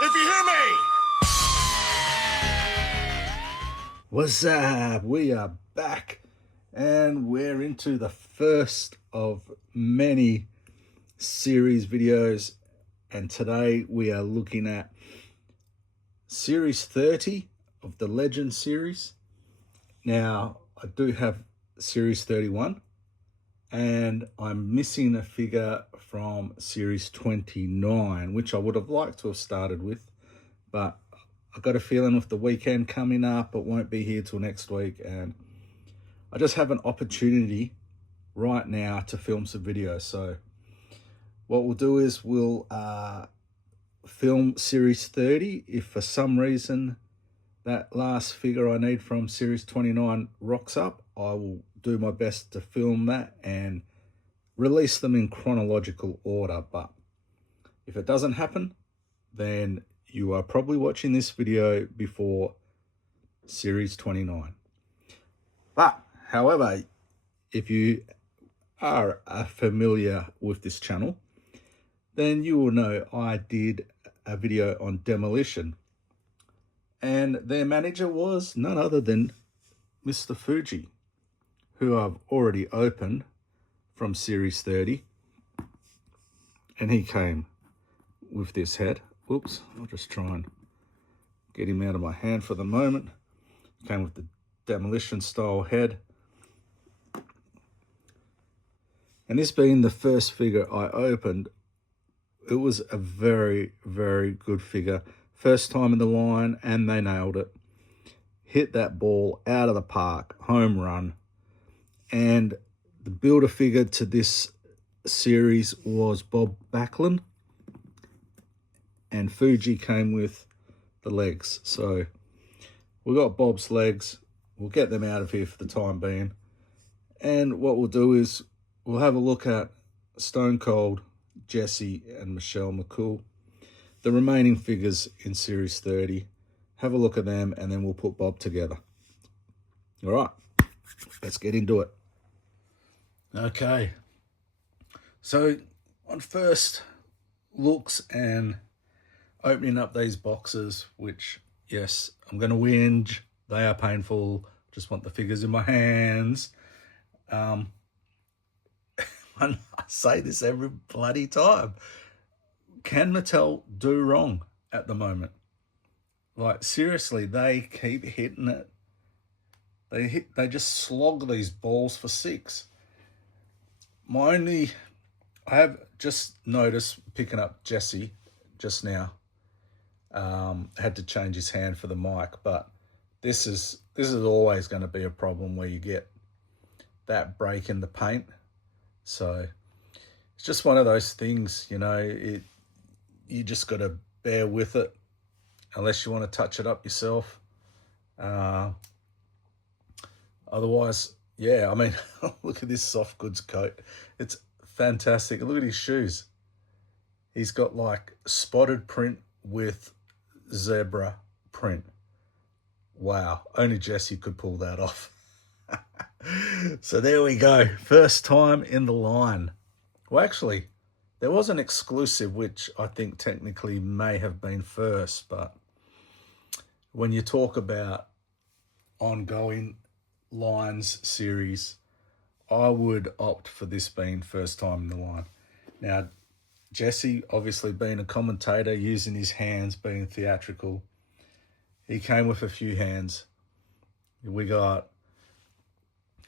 If you hear me! What's up? We are back and we're into the first of many series videos, and today we are looking at series 30 of the Legends series. Now I do have series 31 and I'm missing a figure from series 29, which I would have liked to have started with, but I've got a feeling with the weekend coming up, it won't be here till next week, and I just have an opportunity right now to film some videos. So what we'll do is we'll film series 30. If for some reason that last figure I need from series 29 rocks up, I will do my best to film that and release them in chronological order. But if it doesn't happen, then you are probably watching this video before series 29. But however, if you are familiar with this channel, then you will know I did a video on Demolition, and their manager was none other than Mr. Fuji, who I've already opened from series 30, and he came with this head. Oops, I'll just try and get him out of my hand for the moment. Came with the Demolition style head. And this being the first figure I opened, it was a very, very good figure. First time in the line, and they nailed it. Hit that ball out of the park, home run. And the builder figure to this series was Bob Backland, and Fuji came with the legs. So we got Bob's legs. We'll get them out of here for the time being. And what we'll do is we'll have a look at Stone Cold, Jesse, and Michelle McCool, the remaining figures in series 30. Have a look at them, and then we'll put Bob together. All right, let's get into it. Okay, so on first looks and opening up these boxes, which, yes, I'm going to whinge. They are painful. Just want the figures in my hands. And I say this every bloody time. Can Mattel do wrong at the moment? Like, seriously, they keep hitting it. They just slog these balls for six. I have just noticed picking up Jesse just now. Had to change his hand for the mic, but this is always going to be a problem where you get that break in the paint. So it's just one of those things, you know. You just got to bear with it, unless you want to touch it up yourself. Otherwise, yeah, I mean, look at this soft goods coat. It's fantastic. Look at his shoes. He's got like spotted print with zebra print. Wow, only Jesse could pull that off. So there we go. First time in the line. Well, actually, there was an exclusive, which I think technically may have been first, but when you talk about ongoing lines series, I would opt for this being first time in the line. Now, Jesse, obviously being a commentator, using his hands, being theatrical, he came with a few hands. We got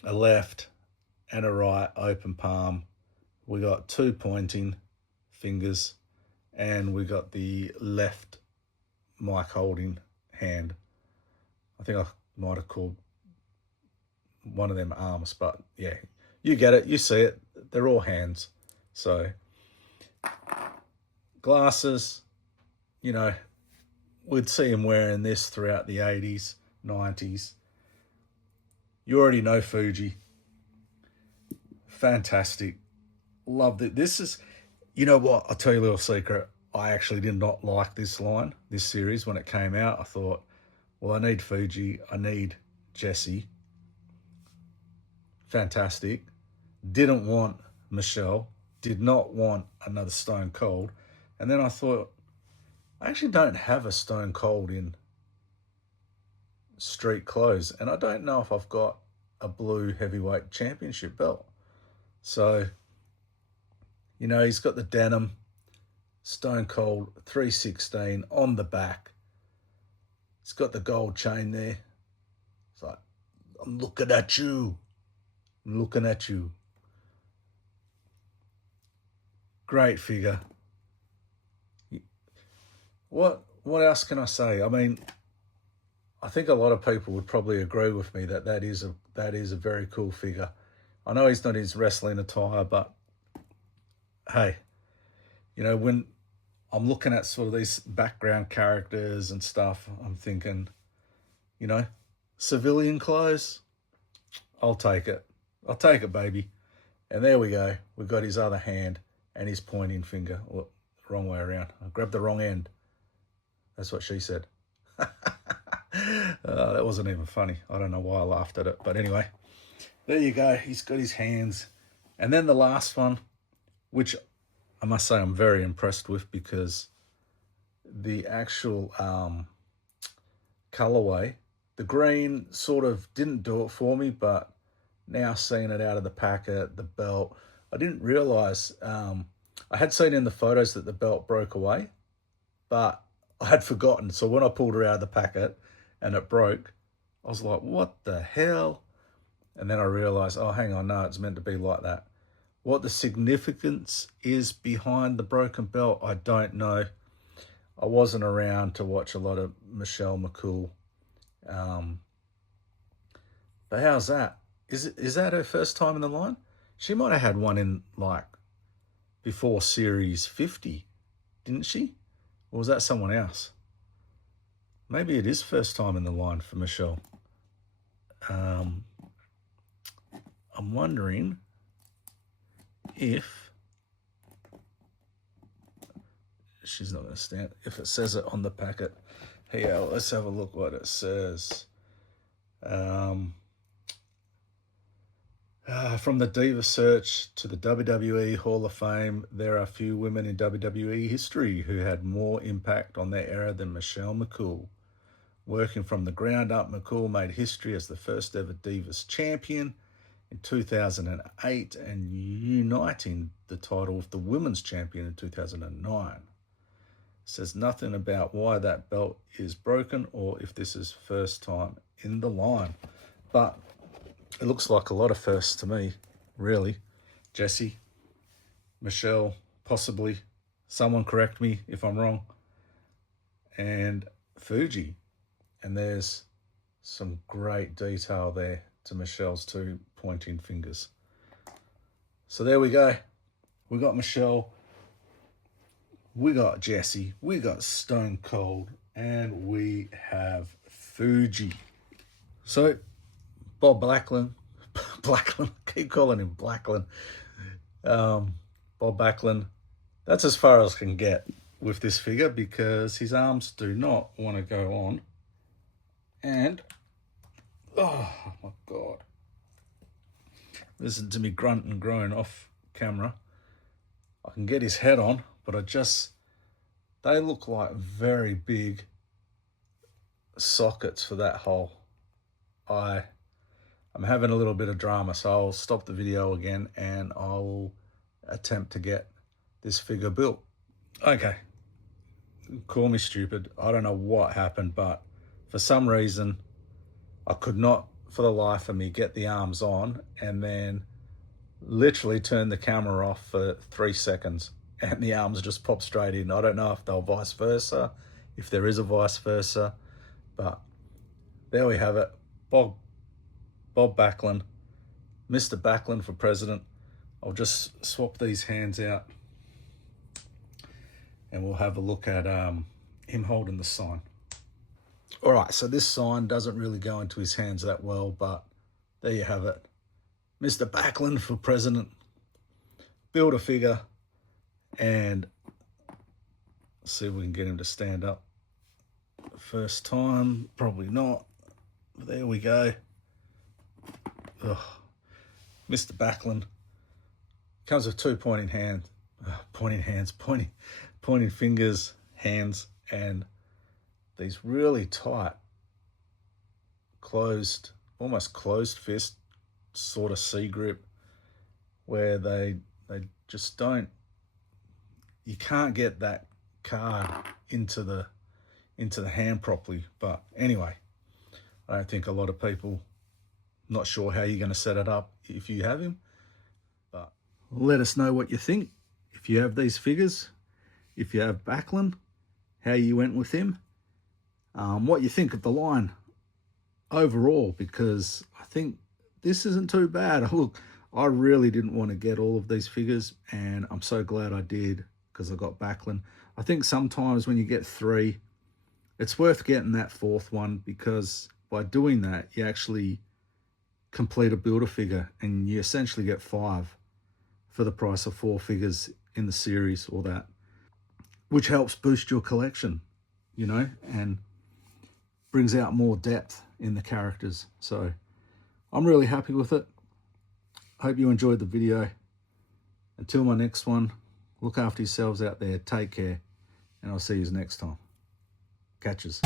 a left and a right open palm. We got two pointing fingers, and we got the left mic holding hand. I think I might have called one of them arms, but yeah, you get it, you see it. They're all hands. So glasses, you know, we'd see him wearing this throughout the 80s, 90s. You already know Fuji. Fantastic. Loved it. This is, you know what, I'll tell you a little secret. I actually did not like this line, this series, when it came out. I thought, well, I need Fuji, I need Jesse. Fantastic. Didn't want Michelle. Did not want another Stone Cold. And then I thought, I actually don't have a Stone Cold in street clothes, and I don't know if I've got a blue heavyweight championship belt. So, you know, he's got the denim Stone Cold 316 on the back. It's got the gold chain there. It's like, I'm looking at you. I'm looking at you. Great figure. What else can I say? I mean, I think a lot of people would probably agree with me that that is a very cool figure. I know he's not in his wrestling attire, but hey, you know, when I'm looking at sort of these background characters and stuff, I'm thinking, you know, civilian clothes, I'll take it. I'll take it, baby. And there we go. We've got his other hand and his pointing finger. Well, wrong way around. I grabbed the wrong end. That's what she said. That wasn't even funny. I don't know why I laughed at it. But anyway, there you go. He's got his hands. And then the last one, which I must say I'm very impressed with, because the actual colorway, the green sort of didn't do it for me, but now seeing it out of the packet, the belt, I didn't realize, I had seen in the photos that the belt broke away, but I had forgotten. So when I pulled her out of the packet and it broke, I was like, what the hell? And then I realized, oh, hang on, no, it's meant to be like that. What the significance is behind the broken belt, I don't know. I wasn't around to watch a lot of Michelle McCool. But how's that? Is that her first time in the line? She might have had one in, like, before Series 50, didn't she? Or was that someone else? Maybe it is first time in the line for Michelle. I'm wondering if she's not going to stand, if it says it on the packet. Here, let's have a look what it says. From the Diva Search to the WWE Hall of Fame, there are few women in WWE history who had more impact on their era than Michelle McCool. Working from the ground up, McCool made history as the first ever Divas champion in 2008 and uniting the title with the Women's Champion in 2009. Says nothing about why that belt is broken or if this is first time in the line. But it looks like a lot of firsts to me, really. Jessie, Michelle, possibly. Someone correct me if I'm wrong. And Fuji. And there's some great detail there to Michelle's two pointing fingers. So there we go. We got Michelle, we got Jessie, we got Stone Cold, and we have Fuji. So Bob Backland, I keep calling him Backland. Bob Backland, that's as far as I can get with this figure because his arms do not want to go on. And, oh my God. Listen to me grunt and groan off camera. I can get his head on, but they look like very big sockets for that hole. I'm having a little bit of drama, so I'll stop the video again and I'll attempt to get this figure built. Okay, call me stupid. I don't know what happened, but for some reason, I could not, for the life of me, get the arms on and then literally turn the camera off for 3 seconds and the arms just pop straight in. I don't know if they'll vice versa, if there is a vice versa, but there we have it. Bob Backland, Mr. Backland for president. I'll just swap these hands out and we'll have a look at him holding the sign. All right, so this sign doesn't really go into his hands that well, but there you have it. Mr. Backland for president. Build a figure and see if we can get him to stand up. First time, probably not. There we go. Ugh. Mr. Backland comes with two pointing fingers, hands, and these really tight, closed, almost closed fist sort of C grip, where they just don't, you can't get that card into the hand properly. But anyway, I don't think a lot of people, not sure how you're going to set it up if you have him, but let us know what you think. If you have these figures, if you have Backland, how you went with him, what you think of the line overall, because I think this isn't too bad. Look, I really didn't want to get all of these figures, and I'm so glad I did because I got Backland. I think sometimes when you get 3, it's worth getting that 4th one, because by doing that, you actually complete a builder figure and you essentially get 5 for the price of 4 figures in the series, or that, which helps boost your collection, you know, and brings out more depth in the characters. So I'm really happy with it. Hope you enjoyed the video. Until my next one, look after yourselves out there, take care, and I'll see you next time. Catches.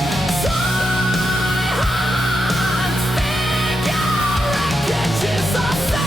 So